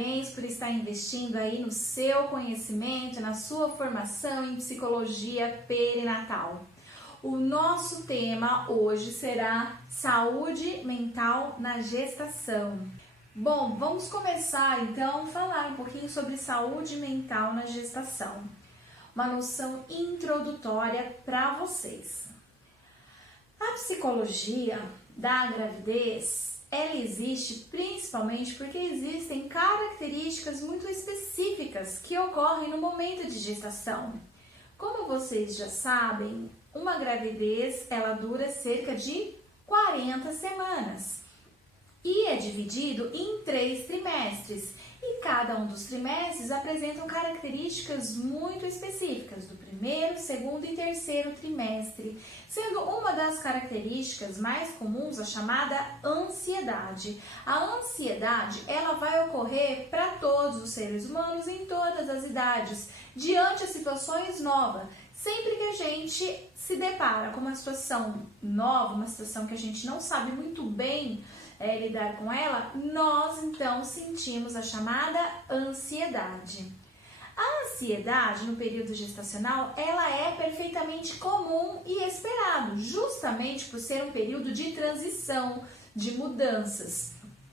parabéns por estar investindo aí no seu conhecimento, na sua formação em psicologia perinatal. O nosso tema hoje será saúde mental na gestação. Bom, vamos começar então a falar um pouquinho sobre saúde mental na gestação. Uma noção introdutória para vocês. A psicologia da gravidez, ela existe principalmente porque existem características muito específicas que ocorrem no momento de gestação. Como vocês já sabem, uma gravidez ela dura cerca de 40 semanas e é dividido em 3 trimestres. E cada um dos trimestres apresentam características muito específicas do primeiro, segundo e terceiro trimestre, sendo uma das características mais comuns a chamada ansiedade. A ansiedade ela vai ocorrer para todos os seres humanos em todas as idades, diante de situações novas. Sempre que a gente se depara com uma situação nova, uma situação que a gente não sabe muito bem lidar com ela, nós então sentimos a chamada ansiedade. A ansiedade no período gestacional, ela é perfeitamente comum e esperado, justamente por ser um período de transição, de mudanças.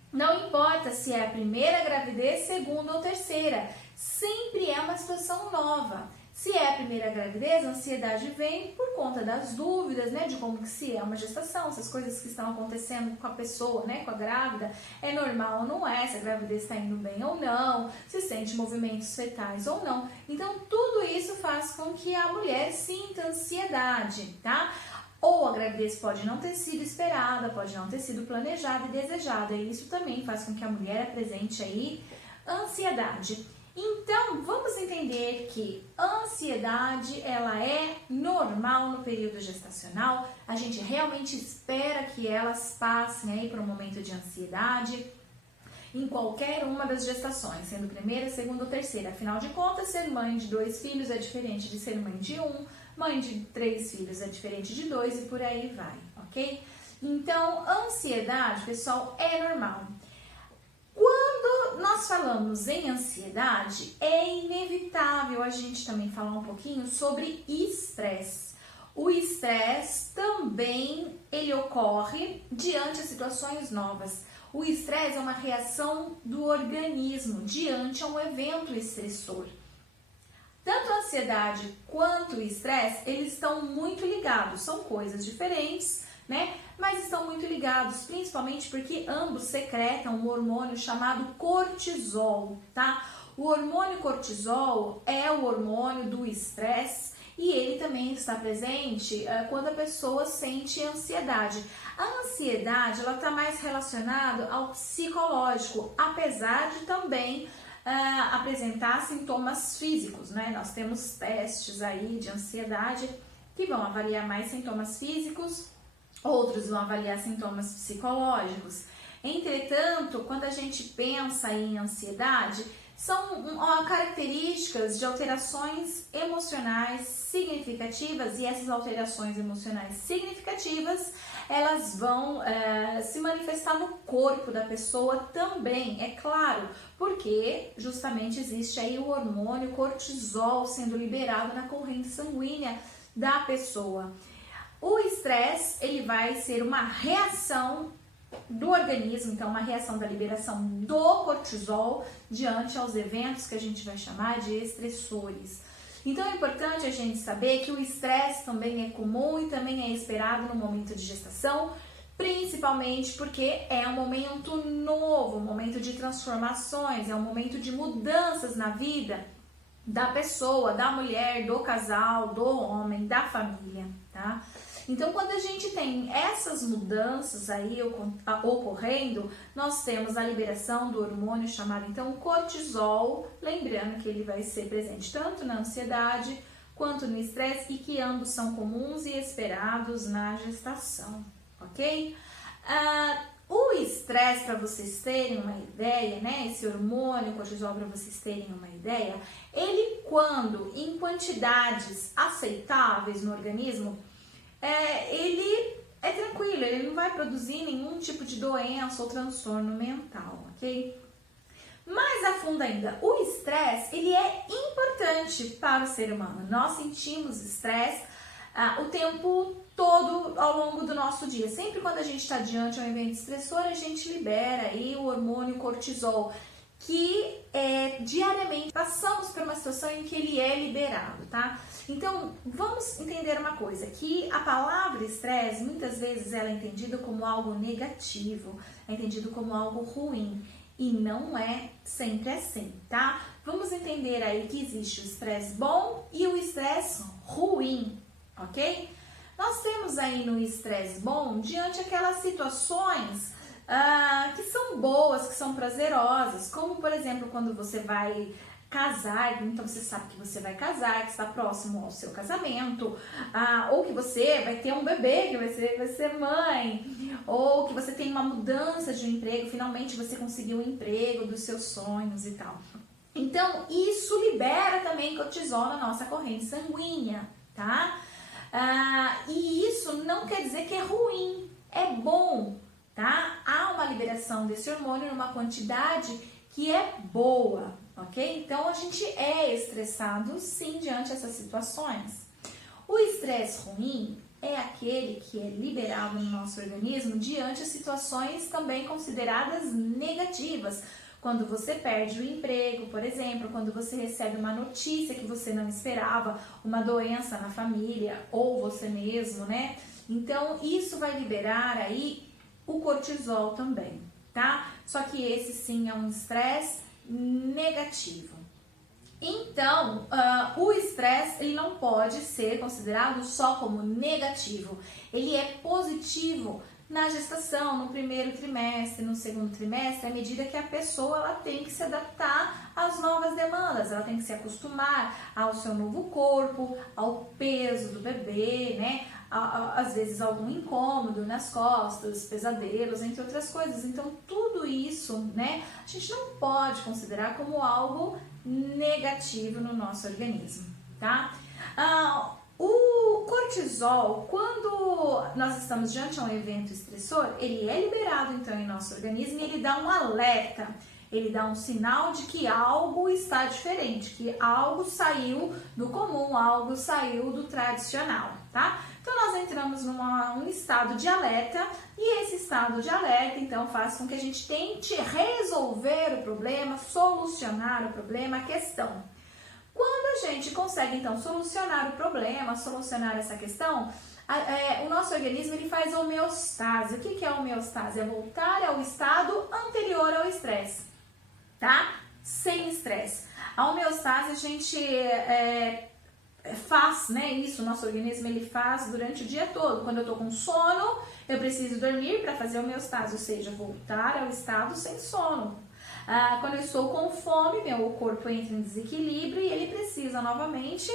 Não importa se é a primeira gravidez, segunda ou terceira, sempre é uma situação nova. Se é a primeira gravidez, a ansiedade vem por conta das dúvidas, de como que se é uma gestação, se as coisas que estão acontecendo com a pessoa, com a grávida, é normal ou não é, se a gravidez está indo bem ou não, se sente movimentos fetais ou não. Então, tudo isso faz com que a mulher sinta ansiedade, tá? Ou a gravidez pode não ter sido esperada, pode não ter sido planejada e desejada, e isso também faz com que a mulher apresente aí ansiedade. Então, vamos entender que a ansiedade, ela é normal no período gestacional. A gente realmente espera que elas passem aí por um momento de ansiedade em qualquer uma das gestações, sendo primeira, segunda ou terceira. Afinal de contas, ser mãe de 2 filhos é diferente de ser mãe de 1, mãe de 3 filhos é diferente de 2 e por aí vai, ok? Então, a ansiedade, pessoal, é normal. Quando nós falamos em ansiedade, é inevitável a gente também falar um pouquinho sobre estresse. O estresse também ele ocorre diante de situações novas. O estresse é uma reação do organismo diante a um evento estressor. Tanto a ansiedade quanto o estresse, eles estão muito ligados, são coisas diferentes, mas estão muito ligados, principalmente porque ambos secretam um hormônio chamado cortisol, tá? O hormônio cortisol é o hormônio do estresse e ele também está presente quando a pessoa sente ansiedade. A ansiedade, ela está mais relacionada ao psicológico, apesar de também apresentar sintomas físicos, Nós temos testes aí de ansiedade que vão avaliar mais sintomas físicos, outros vão avaliar sintomas psicológicos. Entretanto, quando a gente pensa em ansiedade, são características de alterações emocionais significativas e essas alterações emocionais significativas, elas vão se manifestar no corpo da pessoa também, é claro, porque justamente existe aí o hormônio cortisol sendo liberado na corrente sanguínea da pessoa. O estresse, ele vai ser uma reação do organismo, então uma reação da liberação do cortisol diante aos eventos que a gente vai chamar de estressores. Então é importante a gente saber que o estresse também é comum e também é esperado no momento de gestação, principalmente porque é um momento novo, um momento de transformações, é um momento de mudanças na vida da pessoa, da mulher, do casal, do homem, da família, tá? Então, quando a gente tem essas mudanças aí ocorrendo, nós temos a liberação do hormônio chamado, então, cortisol, lembrando que ele vai ser presente tanto na ansiedade quanto no estresse e que ambos são comuns e esperados na gestação, ok? O estresse, para vocês terem uma ideia, esse hormônio cortisol, para vocês terem uma ideia, ele quando em quantidades aceitáveis no organismo, ele é tranquilo, ele não vai produzir nenhum tipo de doença ou transtorno mental, ok? Mais a fundo ainda, o estresse, ele é importante para o ser humano. Nós sentimos estresse o tempo todo ao longo do nosso dia. Sempre quando a gente está diante de um evento estressor, a gente libera aí o hormônio cortisol, que diariamente passamos por uma situação em que ele é liberado, tá? Então, vamos entender uma coisa, que a palavra estresse, muitas vezes ela é entendida como algo negativo, é entendido como algo ruim, e não é sempre assim, tá? Vamos entender aí que existe o estresse bom e o estresse ruim, ok? Nós temos aí no estresse bom, diante aquelas situações que são boas, que são prazerosas, como por exemplo quando você vai casar, então você sabe que você vai casar, que está próximo ao seu casamento, ou que você vai ter um bebê, que vai ser mãe, ou que você tem uma mudança de emprego, finalmente você conseguiu o emprego dos seus sonhos e tal. Então isso libera também cortisol na nossa corrente sanguínea, tá? E isso não quer dizer que é ruim, é bom, tá? Há uma liberação desse hormônio numa quantidade que é boa, ok? Então a gente é estressado sim diante dessas situações. O estresse ruim é aquele que é liberado no nosso organismo diante de situações também consideradas negativas. Quando você perde o emprego, por exemplo, quando você recebe uma notícia que você não esperava, uma doença na família ou você mesmo, né? Então isso vai liberar aí o cortisol também, tá? Só que esse sim é um estresse negativo. Então, o estresse ele não pode ser considerado só como negativo. Ele é positivo na gestação, no primeiro trimestre, no segundo trimestre, à medida que a pessoa ela tem que se adaptar às novas demandas, ela tem que se acostumar ao seu novo corpo, ao peso do bebê, né? Às vezes algum incômodo nas costas, pesadelos, entre outras coisas. Então tudo isso, né, a gente não pode considerar como algo negativo no nosso organismo, tá? O cortisol, quando nós estamos diante de um evento estressor, ele é liberado então em nosso organismo e ele dá um alerta, ele dá um sinal de que algo está diferente, que algo saiu do comum, algo saiu do tradicional, tá? Então nós entramos num estado de alerta e esse estado de alerta então faz com que a gente tente resolver o problema, solucionar o problema, a questão. Quando a gente consegue então solucionar o problema, solucionar essa questão, o nosso organismo ele faz homeostase. O que é homeostase? É voltar ao estado anterior ao estresse, tá? Sem estresse. A homeostase a gente faz, né? Isso, o nosso organismo ele faz durante o dia todo. Quando eu tô com sono, eu preciso dormir para fazer homeostase, ou seja, voltar ao estado sem sono. Quando eu estou com fome, meu corpo entra em desequilíbrio e ele precisa novamente,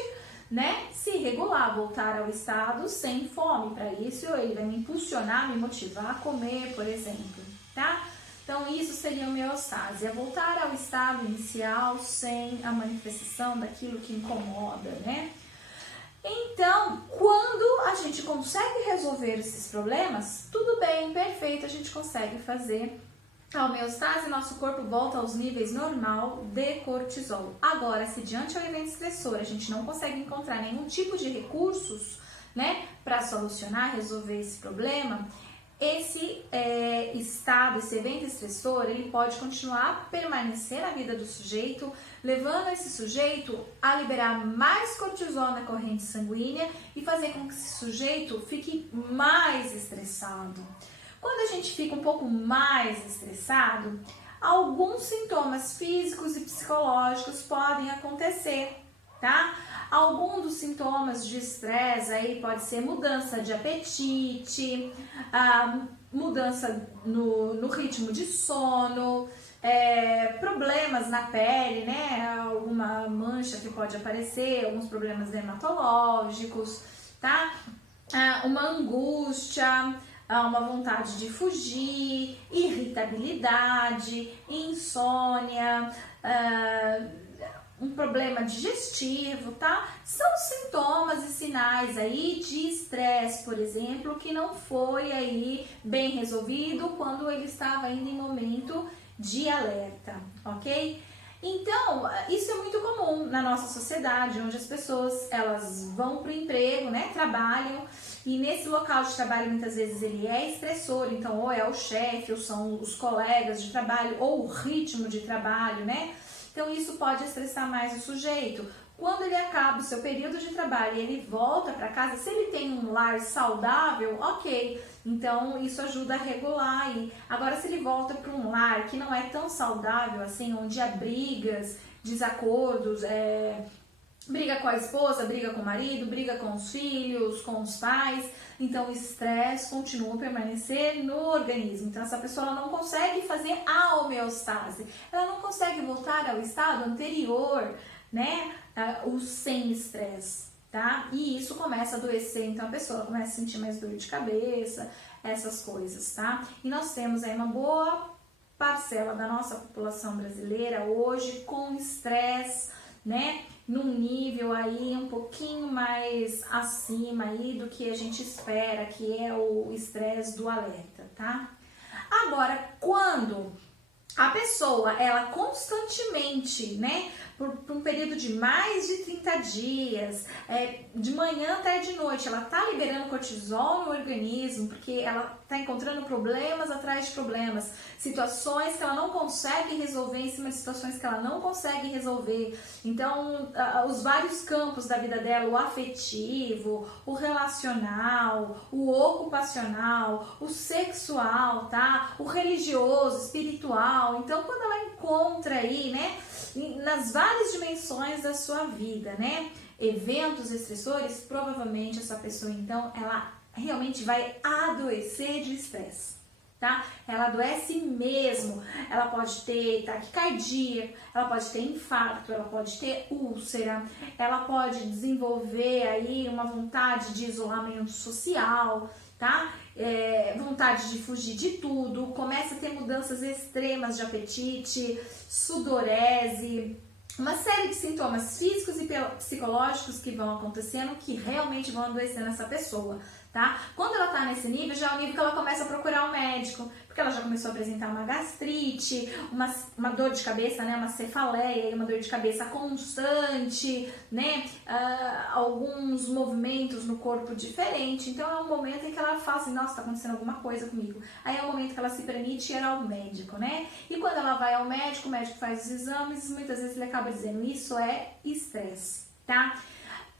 né, se regular, voltar ao estado sem fome. Para isso, ele vai me impulsionar, me motivar a comer, por exemplo, tá? Então, isso seria homeostase, é voltar ao estado inicial sem a manifestação daquilo que incomoda, né? Então, quando a gente consegue resolver esses problemas, tudo bem, perfeito, a gente consegue fazer a homeostase, nosso corpo volta aos níveis normal de cortisol. Agora, se diante ao evento estressor a gente não consegue encontrar nenhum tipo de recursos, né, para solucionar, resolver esse problema, esse estado, esse evento estressor, ele pode continuar a permanecer na vida do sujeito, levando esse sujeito a liberar mais cortisol na corrente sanguínea e fazer com que esse sujeito fique mais estressado. Quando a gente fica um pouco mais estressado, alguns sintomas físicos e psicológicos podem acontecer, tá? Algum dos sintomas de estresse aí pode ser mudança de apetite, mudança no ritmo de sono, problemas na pele, né? Alguma mancha que pode aparecer, alguns problemas dermatológicos, tá? Uma angústia, uma vontade de fugir, irritabilidade, insônia, um problema digestivo, tá? São sintomas e sinais aí de estresse, por exemplo, que não foi aí bem resolvido quando ele estava ainda em momento de alerta, ok? Então, isso é muito comum na nossa sociedade, onde as pessoas, elas vão para o emprego, né, trabalham, e nesse local de trabalho, muitas vezes, ele é estressor, então, ou é o chefe, ou são os colegas de trabalho, ou o ritmo de trabalho, né? Então, isso pode estressar mais o sujeito. Quando ele acaba o seu período de trabalho e ele volta para casa, se ele tem um lar saudável, ok. Então, isso ajuda a regular aí. Agora, se ele volta para um lar que não é tão saudável assim, onde há brigas, desacordos, briga com a esposa, briga com o marido, briga com os filhos, com os pais, então o estresse continua a permanecer no organismo. Então essa pessoa ela não consegue fazer a homeostase, ela não consegue voltar ao estado anterior, né, o sem estresse, tá? E isso começa a adoecer, então a pessoa começa a sentir mais dor de cabeça, essas coisas, tá? E nós temos aí uma boa parcela da nossa população brasileira hoje com estresse, né, num nível aí um pouquinho mais acima aí do que a gente espera, que é o estresse do alerta, tá? Agora, quando a pessoa, ela constantemente, né, por um período de mais de 30 dias, de manhã até de noite, ela tá liberando cortisol no organismo, porque ela tá encontrando problemas atrás de problemas, situações que ela não consegue resolver em cima de situações que ela não consegue resolver. Então, os vários campos da vida dela, o afetivo, o relacional, o ocupacional, o sexual, tá? O religioso, espiritual. Então, quando ela encontra aí, né, nas várias dimensões da sua vida, né, eventos estressores, provavelmente essa pessoa, então, ela realmente vai adoecer de estresse, tá? Ela adoece mesmo, ela pode ter taquicardia, ela pode ter infarto, ela pode ter úlcera, ela pode desenvolver aí uma vontade de isolamento social, tá? Vontade de fugir de tudo, começa a ter mudanças extremas de apetite, sudorese, uma série de sintomas físicos e psicológicos que vão acontecendo que realmente vão adoecendo essa pessoa, tá? Quando ela tá nesse nível, já é o nível que ela começa a procurar um médico, porque ela já começou a apresentar uma gastrite, uma dor de cabeça, né? Uma cefaleia, uma dor de cabeça constante, né? Alguns movimentos no corpo diferentes. Então é um momento em que ela fala assim, nossa, tá acontecendo alguma coisa comigo. Aí é o momento que ela se permite ir ao médico, né? E quando ela vai ao médico, o médico faz os exames, muitas vezes ele acaba dizendo, isso é estresse, tá?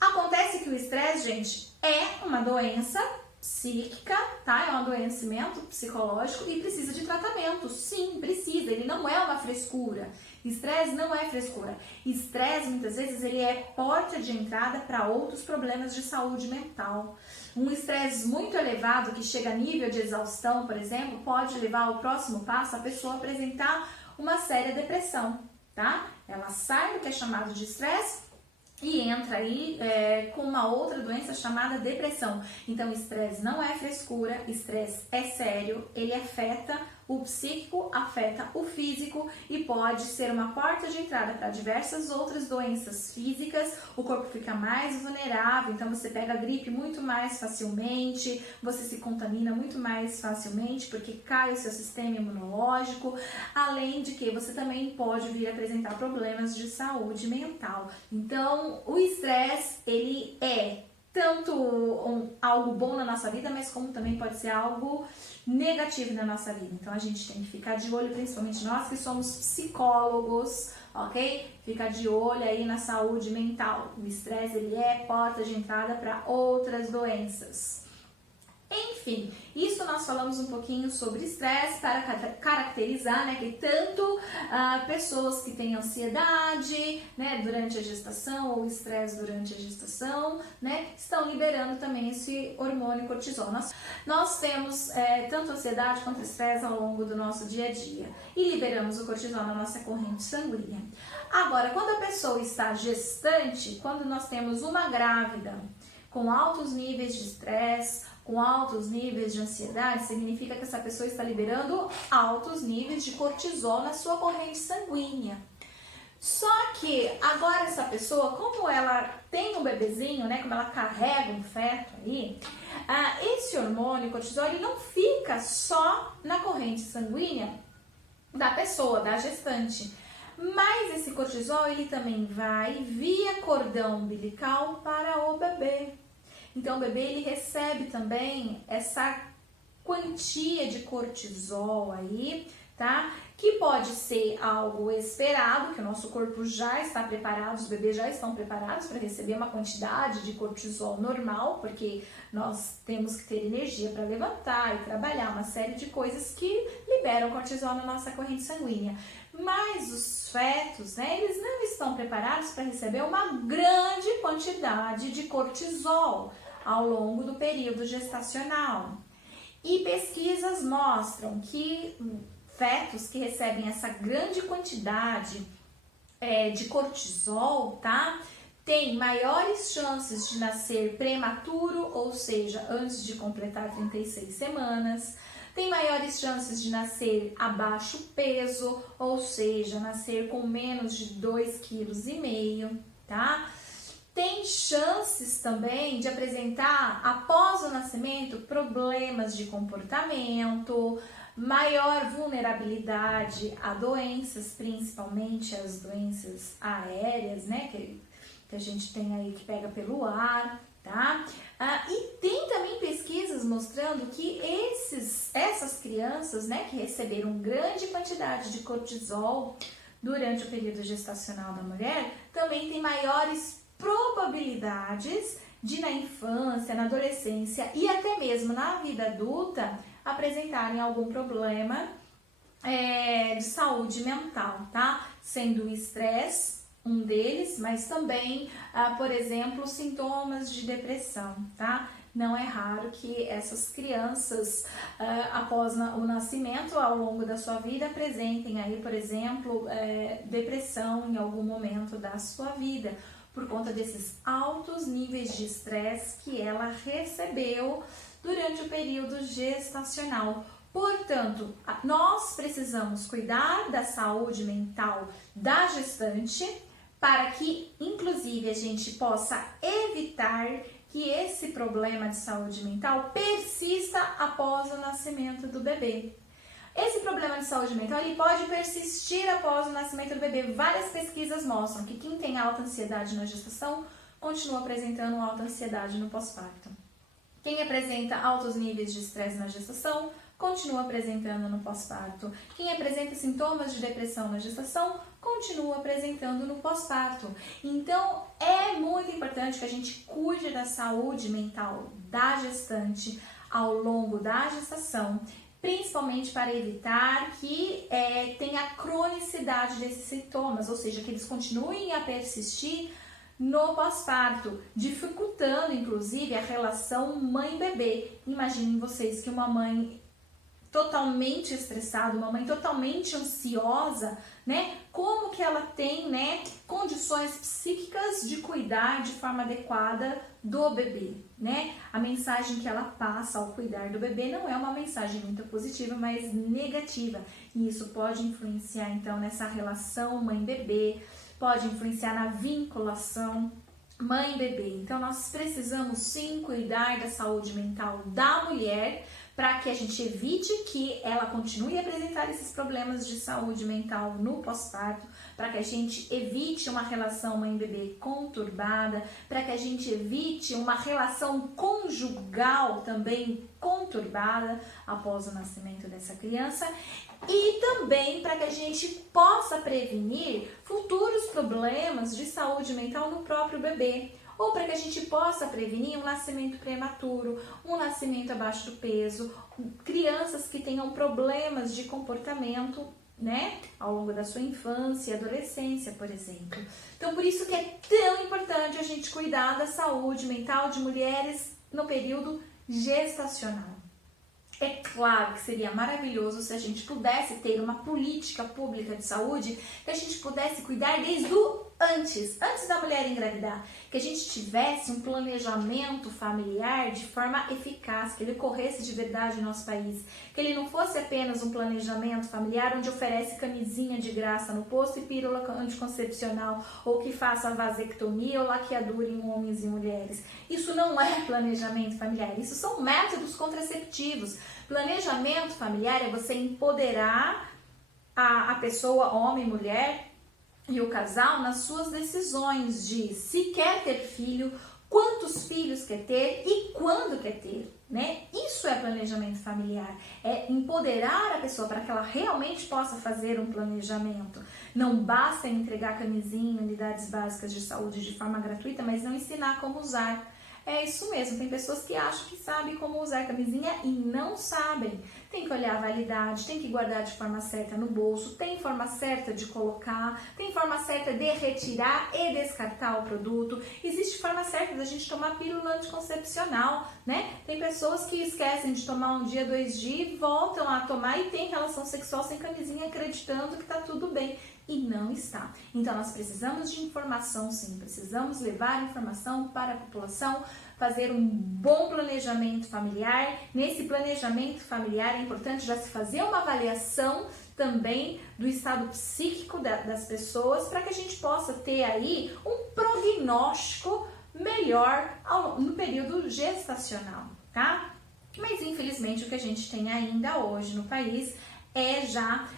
Acontece que o estresse, gente, é uma doença psíquica, tá? É um adoecimento psicológico e precisa de tratamento. Sim, precisa. Ele não é uma frescura. Estresse não é frescura. Estresse, muitas vezes, ele é porta de entrada para outros problemas de saúde mental. Um estresse muito elevado, que chega a nível de exaustão, por exemplo, pode levar ao próximo passo a pessoa a apresentar uma séria depressão, tá? Ela sai do que é chamado de estresse e entra aí com uma outra doença chamada depressão. Então, estresse não é frescura, estresse é sério, ele afeta o psíquico, afeta o físico e pode ser uma porta de entrada para diversas outras doenças físicas. O corpo fica mais vulnerável, então você pega a gripe muito mais facilmente, você se contamina muito mais facilmente porque cai o seu sistema imunológico, além de que você também pode vir a apresentar problemas de saúde mental. Então, o estresse, ele é tanto algo bom na nossa vida, mas como também pode ser algo negativo na nossa vida. Então a gente tem que ficar de olho, principalmente nós que somos psicólogos, ok? Ficar de olho aí na saúde mental. O estresse, ele é porta de entrada para outras doenças. Enfim, isso nós falamos um pouquinho sobre estresse para caracterizar, né, que tanto pessoas que têm ansiedade, né, durante a gestação ou estresse durante a gestação, né, estão liberando também esse hormônio cortisol. Nós temos tanto ansiedade quanto estresse ao longo do nosso dia a dia e liberamos o cortisol na nossa corrente sanguínea. Agora, quando a pessoa está gestante, quando nós temos uma grávida com altos níveis de estresse, com altos níveis de ansiedade, significa que essa pessoa está liberando altos níveis de cortisol na sua corrente sanguínea. Só que agora essa pessoa, como ela tem um bebezinho, né, como ela carrega um feto aí, esse hormônio cortisol ele não fica só na corrente sanguínea da pessoa, da gestante. Mas esse cortisol, ele também vai via cordão umbilical para o bebê. Então, o bebê, ele recebe também essa quantia de cortisol aí, tá? Que pode ser algo esperado, que o nosso corpo já está preparado, os bebês já estão preparados para receber uma quantidade de cortisol normal, porque nós temos que ter energia para levantar e trabalhar, uma série de coisas que liberam cortisol na nossa corrente sanguínea. Mas os fetos, né, eles não estão preparados para receber uma grande quantidade de cortisol ao longo do período gestacional. E pesquisas mostram que fetos que recebem essa grande quantidade de cortisol, tá? Tem maiores chances de nascer prematuro, ou seja, antes de completar 36 semanas. Tem maiores chances de nascer abaixo peso, ou seja, nascer com menos de 2,5 kg, tá? Tem chances também de apresentar, após o nascimento, problemas de comportamento, maior vulnerabilidade a doenças, principalmente as doenças aéreas, né, que a gente tem aí que pega pelo ar, tá? E tem também pesquisas mostrando que essas crianças, né, que receberam grande quantidade de cortisol durante o período gestacional da mulher, também tem maiores probabilidades de, na infância, na adolescência e até mesmo na vida adulta, apresentarem algum problema de saúde mental, tá? Sendo o estresse um deles, mas também, por exemplo, sintomas de depressão, tá? Não é raro que essas crianças, após o nascimento, ao longo da sua vida, apresentem aí, por exemplo, depressão em algum momento da sua vida, por conta desses altos níveis de estresse que ela recebeu durante o período gestacional. Portanto, nós precisamos cuidar da saúde mental da gestante para que, inclusive, a gente possa evitar que esse problema de saúde mental persista após o nascimento do bebê. Esse problema de saúde mental ele pode persistir após o nascimento do bebê. Várias pesquisas mostram que quem tem alta ansiedade na gestação continua apresentando alta ansiedade no pós-parto. Quem apresenta altos níveis de estresse na gestação continua apresentando no pós-parto. Quem apresenta sintomas de depressão na gestação continua apresentando no pós-parto. Então, é muito importante que a gente cuide da saúde mental da gestante ao longo da gestação, principalmente para evitar que tenha cronicidade desses sintomas, ou seja, que eles continuem a persistir no pós-parto, dificultando inclusive a relação mãe-bebê. Imaginem vocês que uma mãe totalmente estressada, uma mãe totalmente ansiosa, né? Como que ela tem, né, condições psíquicas de cuidar de forma adequada do bebê, né? A mensagem que ela passa ao cuidar do bebê não é uma mensagem muito positiva, mas negativa. E isso pode influenciar, então, nessa relação mãe-bebê, pode influenciar na vinculação mãe-bebê. Então, nós precisamos sim cuidar da saúde mental da mulher, para que a gente evite que ela continue a apresentar esses problemas de saúde mental no pós-parto, para que a gente evite uma relação mãe-bebê conturbada, para que a gente evite uma relação conjugal também conturbada após o nascimento dessa criança e também para que a gente possa prevenir futuros problemas de saúde mental no próprio bebê. Ou para que a gente possa prevenir um nascimento prematuro, um nascimento abaixo do peso, crianças que tenham problemas de comportamento, né, ao longo da sua infância e adolescência, por exemplo. Então, por isso que é tão importante a gente cuidar da saúde mental de mulheres no período gestacional. É claro que seria maravilhoso se a gente pudesse ter uma política pública de saúde, que a gente pudesse cuidar desde o antes da mulher engravidar, que a gente tivesse um planejamento familiar de forma eficaz, que ele corresse de verdade no nosso país, que ele não fosse apenas um planejamento familiar onde oferece camisinha de graça no posto e pílula anticoncepcional, ou que faça vasectomia ou laqueadura em homens e mulheres. Isso não é planejamento familiar, isso são métodos contraceptivos. Planejamento familiar é você empoderar a pessoa, homem, mulher e o casal nas suas decisões de se quer ter filho, quantos filhos quer ter e quando quer ter, né? Isso é planejamento familiar, é empoderar a pessoa para que ela realmente possa fazer um planejamento. Não basta entregar camisinha, unidades básicas de saúde de forma gratuita, mas não ensinar como usar. É isso mesmo, tem pessoas que acham que sabem como usar camisinha e não sabem. Tem que olhar a validade, tem que guardar de forma certa no bolso, tem forma certa de colocar, tem forma certa de retirar e descartar o produto. Existe forma certa da gente tomar pílula anticoncepcional, né? Tem pessoas que esquecem de tomar um dia, 2 dias e voltam a tomar e tem relação sexual sem camisinha acreditando que tá tudo bem. E não está. Então nós precisamos de informação, sim, precisamos levar informação para a população, fazer um bom planejamento familiar. Nesse planejamento familiar é importante já se fazer uma avaliação também do estado psíquico das pessoas, para que a gente possa ter aí um prognóstico melhor no período gestacional, tá? Mas infelizmente o que a gente tem ainda hoje no país é já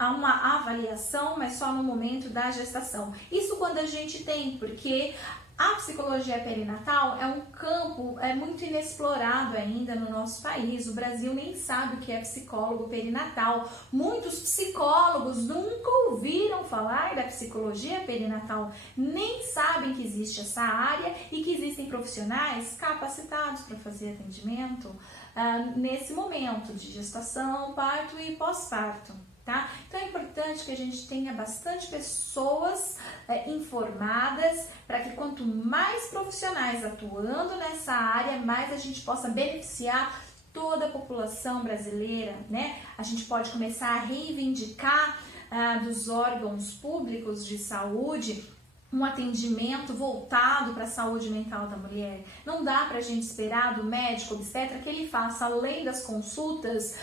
uma avaliação, mas só no momento da gestação. Isso quando a gente tem, porque a psicologia perinatal é um campo muito inexplorado ainda no nosso país. O Brasil nem sabe o que é psicólogo perinatal. Muitos psicólogos nunca ouviram falar da psicologia perinatal, nem sabem que existe essa área e que existem profissionais capacitados para fazer atendimento nesse momento de gestação, parto e pós-parto. Tá? Então é importante que a gente tenha bastante pessoas informadas, para que quanto mais profissionais atuando nessa área, mais a gente possa beneficiar toda a população brasileira, né? A gente pode começar a reivindicar dos órgãos públicos de saúde um atendimento voltado para a saúde mental da mulher. Não dá para a gente esperar do médico obstetra que ele faça, além das consultas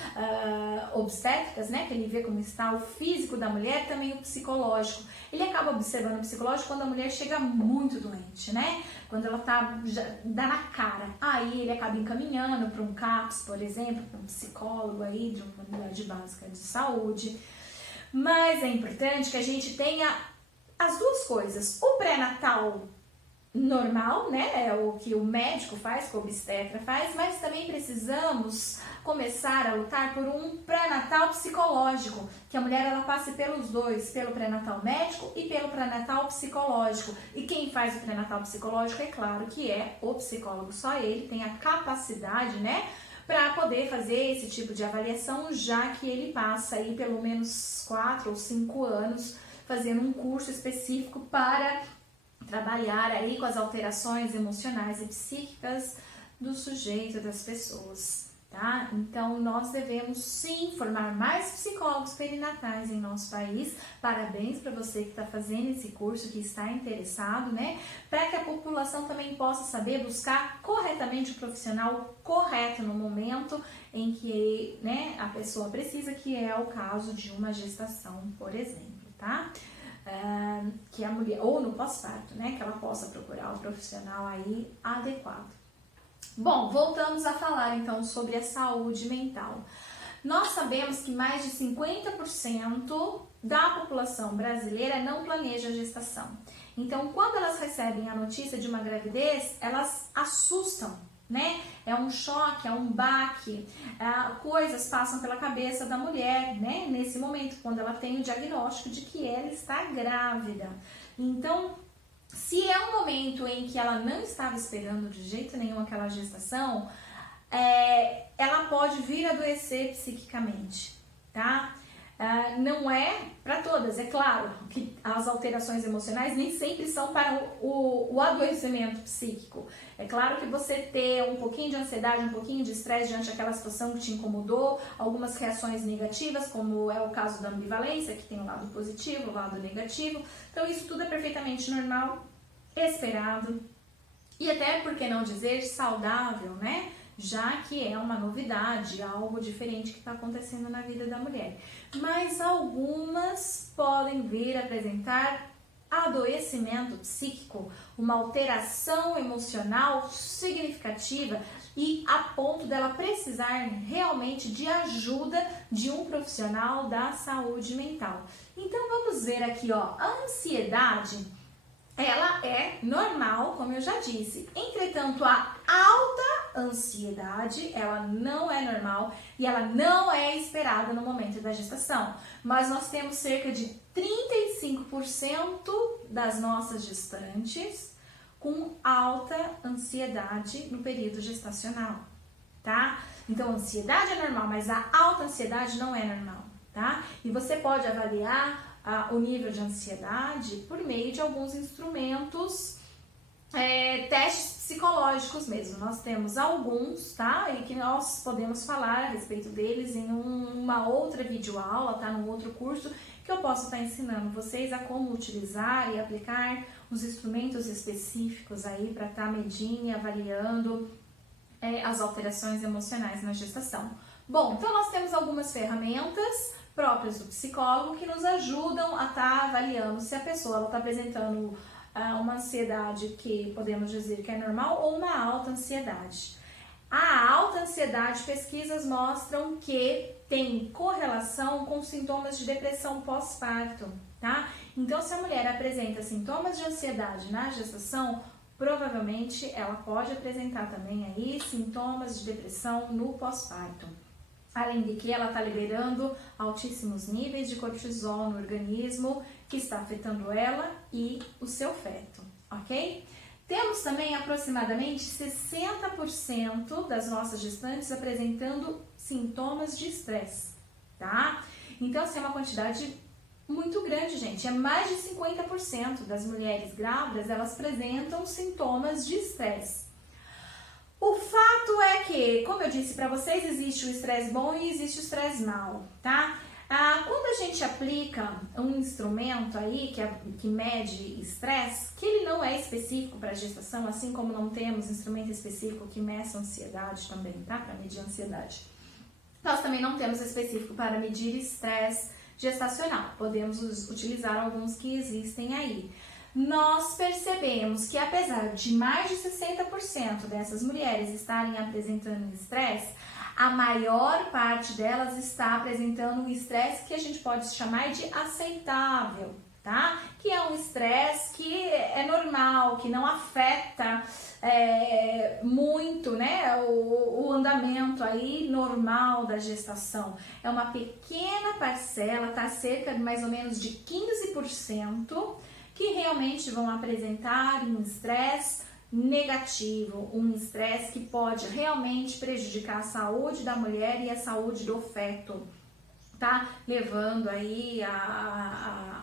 obstétricas, né, que ele vê como está o físico da mulher, também o psicológico. Ele acaba observando o psicológico quando a mulher chega muito doente, né? Quando ela já dá na cara. Aí ele acaba encaminhando para um CAPS, por exemplo, para um psicólogo aí de uma unidade básica de saúde. Mas é importante que a gente tenha as duas coisas, o pré-natal normal, né, é o que o médico faz, que o obstetra faz, mas também precisamos começar a lutar por um pré-natal psicológico, que a mulher ela passe pelos dois, pelo pré-natal médico e pelo pré-natal psicológico. E quem faz o pré-natal psicológico, é claro que é o psicólogo, só ele tem a capacidade, né, para poder fazer esse tipo de avaliação, já que ele passa aí pelo menos 4 ou 5 anos fazendo um curso específico para trabalhar aí com as alterações emocionais e psíquicas do sujeito, das pessoas, tá? Então, nós devemos sim formar mais psicólogos perinatais em nosso país. Parabéns para você que está fazendo esse curso, que está interessado, né? Para que a população também possa saber buscar corretamente o profissional correto no momento em que, né, a pessoa precisa, que é o caso de uma gestação, por exemplo. Tá? Que a mulher, ou no pós-parto, né, que ela possa procurar o profissional aí adequado. Bom, voltamos a falar então sobre a saúde mental. Nós sabemos que mais de 50% da população brasileira não planeja a gestação. Então, quando elas recebem a notícia de uma gravidez, elas assustam, né? É um choque, é um baque, coisas passam pela cabeça da mulher, né? Nesse momento, quando ela tem o diagnóstico de que ela está grávida. Então, se é um momento em que ela não estava esperando de jeito nenhum aquela gestação, ela pode vir a adoecer psiquicamente, tá? Não é para todas, é claro que as alterações emocionais nem sempre são para o adoecimento psíquico. É claro que você ter um pouquinho de ansiedade, um pouquinho de estresse diante daquela situação que te incomodou, algumas reações negativas, como é o caso da ambivalência, que tem o lado positivo, o lado negativo. Então isso tudo é perfeitamente normal, esperado e até, por que não dizer, saudável, né? Já que é uma novidade, algo diferente que está acontecendo na vida da mulher. Mas algumas podem vir a apresentar adoecimento psíquico, uma alteração emocional significativa e a ponto dela precisar realmente de ajuda de um profissional da saúde mental. Então vamos ver aqui, ó, a ansiedade, ela é normal, como eu já disse. Entretanto, a alta ansiedade, ela não é normal e ela não é esperada no momento da gestação. Mas nós temos cerca de 35% das nossas gestantes com alta ansiedade no período gestacional, tá? Então, a ansiedade é normal, mas a alta ansiedade não é normal, tá? E você pode avaliar o nível de ansiedade por meio de alguns instrumentos, testes psicológicos mesmo. Nós temos alguns, tá? E que nós podemos falar a respeito deles em uma outra videoaula, tá? Num outro curso que eu posso estar ensinando vocês a como utilizar e aplicar os instrumentos específicos aí para estar medindo e avaliando as alterações emocionais na gestação. Bom, então nós temos algumas ferramentas próprias do psicólogo que nos ajudam a estar avaliando se a pessoa está apresentando uma ansiedade que podemos dizer que é normal ou uma alta ansiedade. A alta ansiedade, pesquisas mostram que tem correlação com sintomas de depressão pós-parto, tá? Então, se a mulher apresenta sintomas de ansiedade na gestação, provavelmente ela pode apresentar também aí sintomas de depressão no pós-parto. Além de que ela está liberando altíssimos níveis de cortisol no organismo, que está afetando ela e o seu feto, ok? Temos também aproximadamente 60% das nossas gestantes apresentando sintomas de estresse, tá? Então, assim, é uma quantidade muito grande, gente. É mais de 50% das mulheres grávidas, elas apresentam sintomas de estresse. O fato é que, como eu disse para vocês, existe o estresse bom e existe o estresse mau, tá? Quando a gente aplica um instrumento aí que mede estresse, que ele não é específico para gestação, assim como não temos instrumento específico que meça ansiedade também, tá? Para medir ansiedade. Nós também não temos específico para medir estresse gestacional. Podemos utilizar alguns que existem aí. Nós percebemos que apesar de mais de 60% dessas mulheres estarem apresentando estresse, a maior parte delas está apresentando um estresse que a gente pode chamar de aceitável, tá? Que é um estresse que é normal, que não afeta muito, né, o andamento aí normal da gestação. É uma pequena parcela, tá? Cerca de mais ou menos de 15%, que realmente vão apresentar um estresse negativo, um estresse que pode realmente prejudicar a saúde da mulher e a saúde do feto, tá? Levando aí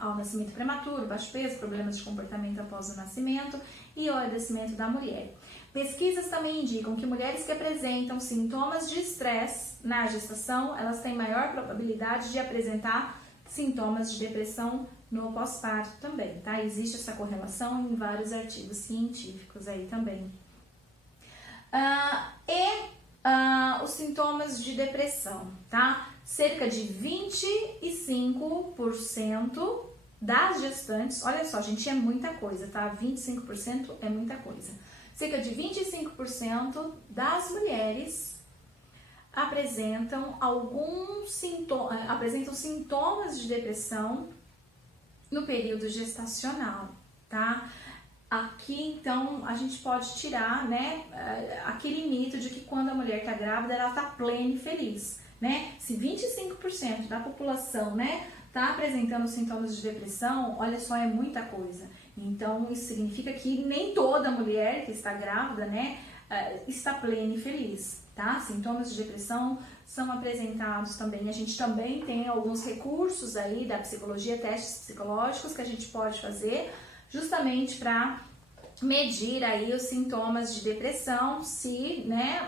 ao nascimento prematuro, baixo peso, problemas de comportamento após o nascimento e o adoecimento da mulher. Pesquisas também indicam que mulheres que apresentam sintomas de estresse na gestação, elas têm maior probabilidade de apresentar sintomas de depressão no pós-parto também, tá? Existe essa correlação em vários artigos científicos aí também. Os sintomas de depressão, tá? Cerca de 25% das gestantes, olha só, gente, é muita coisa, tá? 25% é muita coisa. Cerca de 25% das mulheres apresentam sintomas de depressão no período gestacional, tá? Aqui, então, a gente pode tirar, né, aquele mito de que quando a mulher tá grávida, ela tá plena e feliz, né? Se 25% da população, né, tá apresentando sintomas de depressão, olha só, é muita coisa. Então, isso significa que nem toda mulher que está grávida, né, está plena e feliz, tá? Sintomas de depressão são apresentados também. A gente também tem alguns recursos aí da psicologia, testes psicológicos que a gente pode fazer justamente para medir aí os sintomas de depressão. Se, né,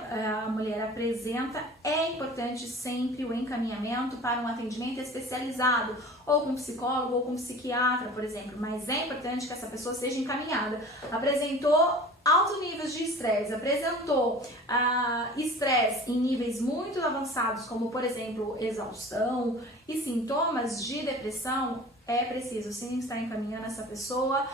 a mulher apresenta, é importante sempre o encaminhamento para um atendimento especializado, ou com psicólogo ou com psiquiatra, por exemplo, mas é importante que essa pessoa seja encaminhada. Apresentou altos níveis de estresse, apresentou estresse em níveis muito avançados, como por exemplo exaustão e sintomas de depressão, é preciso sim estar encaminhando essa pessoa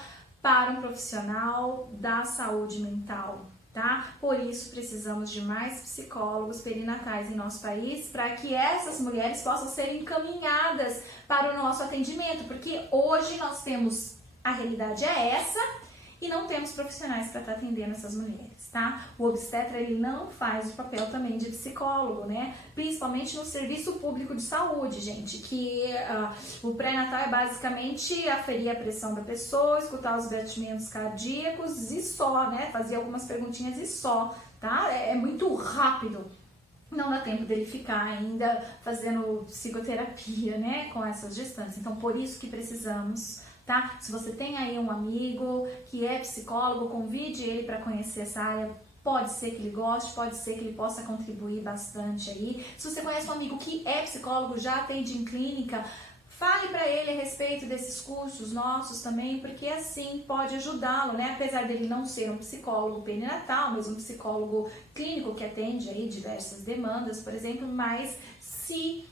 para um profissional da saúde mental, tá? Por isso precisamos de mais psicólogos perinatais em nosso país, para que essas mulheres possam ser encaminhadas para o nosso atendimento, porque hoje nós temos, a realidade é essa, e não temos profissionais para estar atendendo essas mulheres, tá? O obstetra, ele não faz o papel também de psicólogo, né? Principalmente no serviço público de saúde, gente, que o pré-natal é basicamente aferir a pressão da pessoa, escutar os batimentos cardíacos e só, né? Fazer algumas perguntinhas e só, tá? É muito rápido. Não dá tempo dele ficar ainda fazendo psicoterapia, né? Com essas gestantes. Então, por isso que precisamos, tá? Se você tem aí um amigo que é psicólogo, convide ele para conhecer essa área. Pode ser que ele goste, pode ser que ele possa contribuir bastante aí. Se você conhece um amigo que é psicólogo, já atende em clínica, fale para ele a respeito desses cursos nossos também, porque assim pode ajudá-lo, né? Apesar dele não ser um psicólogo perinatal, mas um psicólogo clínico que atende aí diversas demandas, por exemplo, mas se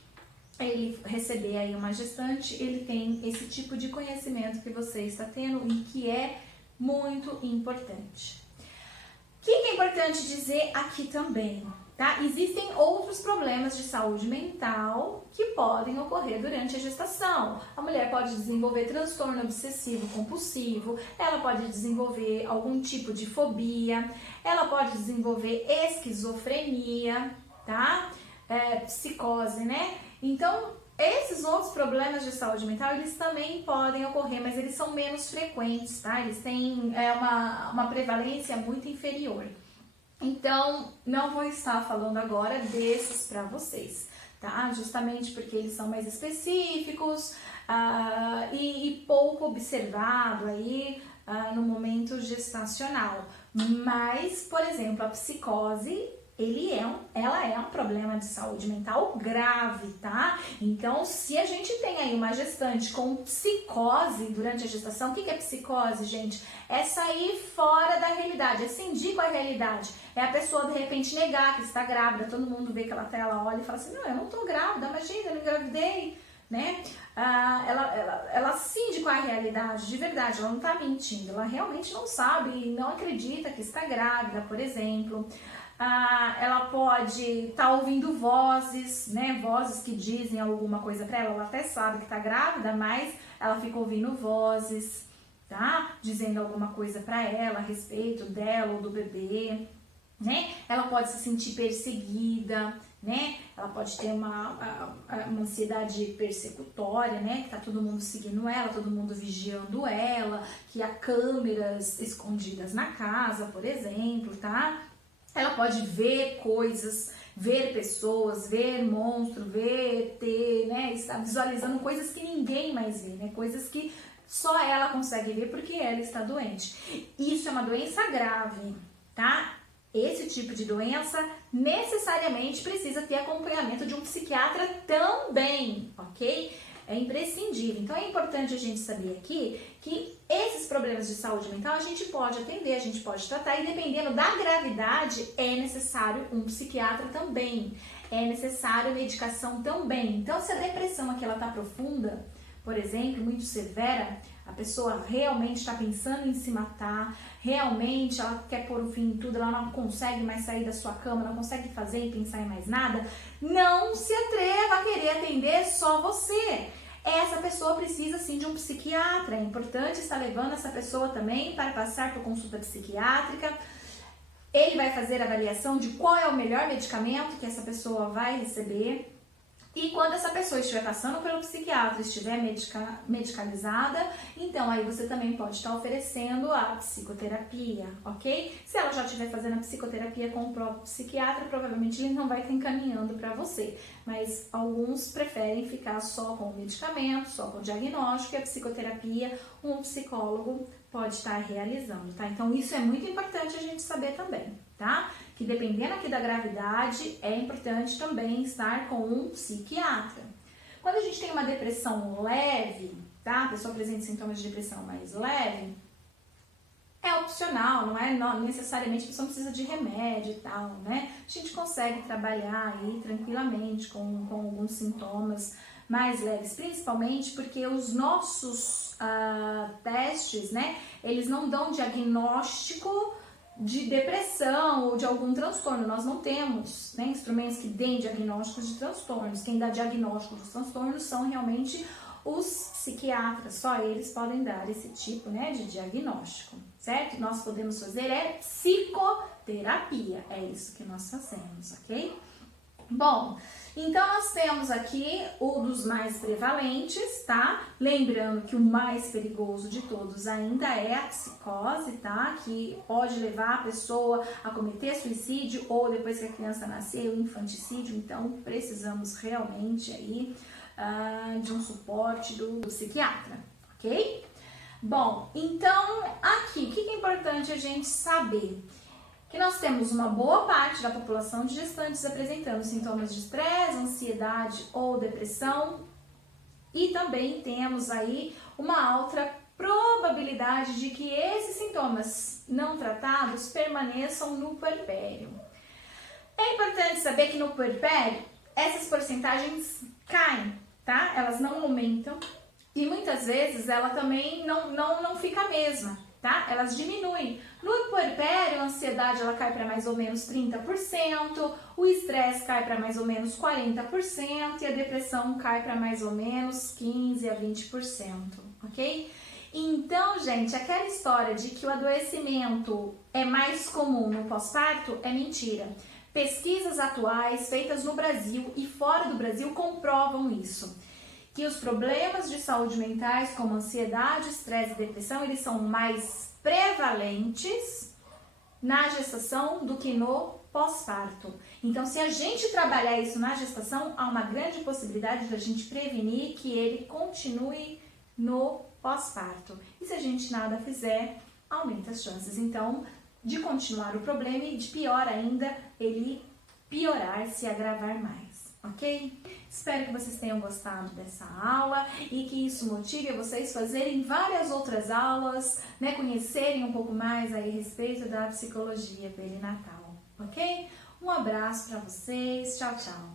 ele receber aí uma gestante, ele tem esse tipo de conhecimento que você está tendo e que é muito importante. O que é importante dizer aqui também, tá? Existem outros problemas de saúde mental que podem ocorrer durante a gestação. A mulher pode desenvolver transtorno obsessivo compulsivo, ela pode desenvolver algum tipo de fobia, ela pode desenvolver esquizofrenia, tá? Psicose, né? Então, esses outros problemas de saúde mental, eles também podem ocorrer, mas eles são menos frequentes, tá? Eles têm uma prevalência muito inferior. Então, não vou estar falando agora desses para vocês, tá? Justamente porque eles são mais específicos e pouco observado aí no momento gestacional. Mas, por exemplo, a psicose, ela é um problema de saúde mental grave, tá? Então, se a gente tem aí uma gestante com psicose durante a gestação, o que é psicose, gente? É sair fora da realidade, é cindir com a realidade. É a pessoa, de repente, negar que está grávida, todo mundo vê que ela olha e fala assim, não, eu não tô grávida, imagina, eu não engravidei, né? Ela cinge com a realidade, de verdade, ela não tá mentindo, ela realmente não sabe e não acredita que está grávida, por exemplo. Ela pode estar ouvindo vozes, né? Vozes que dizem alguma coisa para ela até sabe que está grávida, mas ela fica ouvindo vozes, tá? Dizendo alguma coisa para ela a respeito dela ou do bebê, né? Ela pode se sentir perseguida, né? Ela pode ter uma ansiedade persecutória, né? Que tá todo mundo seguindo ela, todo mundo vigiando ela, que há câmeras escondidas na casa, por exemplo, tá? Ela pode ver coisas, ver pessoas, ver monstro, ver ET, né? Está visualizando coisas que ninguém mais vê, né? Coisas que só ela consegue ver porque ela está doente. Isso é uma doença grave, tá? Esse tipo de doença necessariamente precisa ter acompanhamento de um psiquiatra também, ok? É imprescindível. Então é importante a gente saber aqui que esses problemas de saúde mental a gente pode atender, a gente pode tratar e dependendo da gravidade é necessário um psiquiatra também, é necessário medicação também. Então se a depressão aqui ela tá profunda, por exemplo, muito severa, a pessoa realmente está pensando em se matar, realmente ela quer pôr um fim em tudo, ela não consegue mais sair da sua cama, não consegue fazer e pensar em mais nada, não se atreva a querer atender só você. Essa pessoa precisa sim de um psiquiatra, é importante estar levando essa pessoa também para passar por consulta psiquiátrica. Ele vai fazer a avaliação de qual é o melhor medicamento que essa pessoa vai receber. E quando essa pessoa estiver passando pelo psiquiatra, estiver medicalizada, então aí você também pode estar oferecendo a psicoterapia, ok? Se ela já estiver fazendo a psicoterapia com o próprio psiquiatra, provavelmente ele não vai estar encaminhando para você. Mas alguns preferem ficar só com o medicamento, só com o diagnóstico e a psicoterapia um psicólogo pode estar realizando, tá? Então isso é muito importante a gente saber também, tá? Que dependendo aqui da gravidade, é importante também estar com um psiquiatra. Quando a gente tem uma depressão leve, tá? A pessoa apresenta sintomas de depressão mais leve, é opcional, não é necessariamente a pessoa precisa de remédio e tal, né? A gente consegue trabalhar aí tranquilamente com alguns sintomas mais leves, principalmente porque os nossos testes, né, eles não dão diagnóstico de depressão ou de algum transtorno. Nós não temos, né, instrumentos que deem diagnósticos de transtornos. Quem dá diagnóstico dos transtornos são realmente os psiquiatras, só eles podem dar esse tipo, né, de diagnóstico, certo? Nós podemos fazer psicoterapia, é isso que nós fazemos, ok? Bom, então nós temos aqui o dos mais prevalentes, tá? Lembrando que o mais perigoso de todos ainda é a psicose, tá? Que pode levar a pessoa a cometer suicídio ou depois que a criança nascer, o infanticídio. Então precisamos realmente aí de um suporte do psiquiatra, ok? Bom, então aqui, o que é importante a gente saber? Que nós temos uma boa parte da população de gestantes apresentando sintomas de estresse, ansiedade ou depressão, e também temos aí uma alta probabilidade de que esses sintomas não tratados permaneçam no puerpério. É importante saber que no puerpério essas porcentagens caem, tá? Elas não aumentam e muitas vezes ela também não fica a mesma, tá? Elas diminuem. No puerpério, a ansiedade ela cai para mais ou menos 30%, o estresse cai para mais ou menos 40% e a depressão cai para mais ou menos 15 a 20%, ok? Então, gente, aquela história de que o adoecimento é mais comum no pós-parto é mentira. Pesquisas atuais feitas no Brasil e fora do Brasil comprovam isso. Que os problemas de saúde mentais, como ansiedade, estresse e depressão, eles são mais prevalentes na gestação do que no pós-parto. Então, se a gente trabalhar isso na gestação, há uma grande possibilidade de a gente prevenir que ele continue no pós-parto. E se a gente nada fizer, aumenta as chances, então, de continuar o problema e de pior ainda, ele piorar, se agravar mais, ok? Espero que vocês tenham gostado dessa aula e que isso motive a vocês fazerem várias outras aulas, né, conhecerem um pouco mais aí a respeito da psicologia perinatal, ok? Um abraço para vocês, tchau, tchau!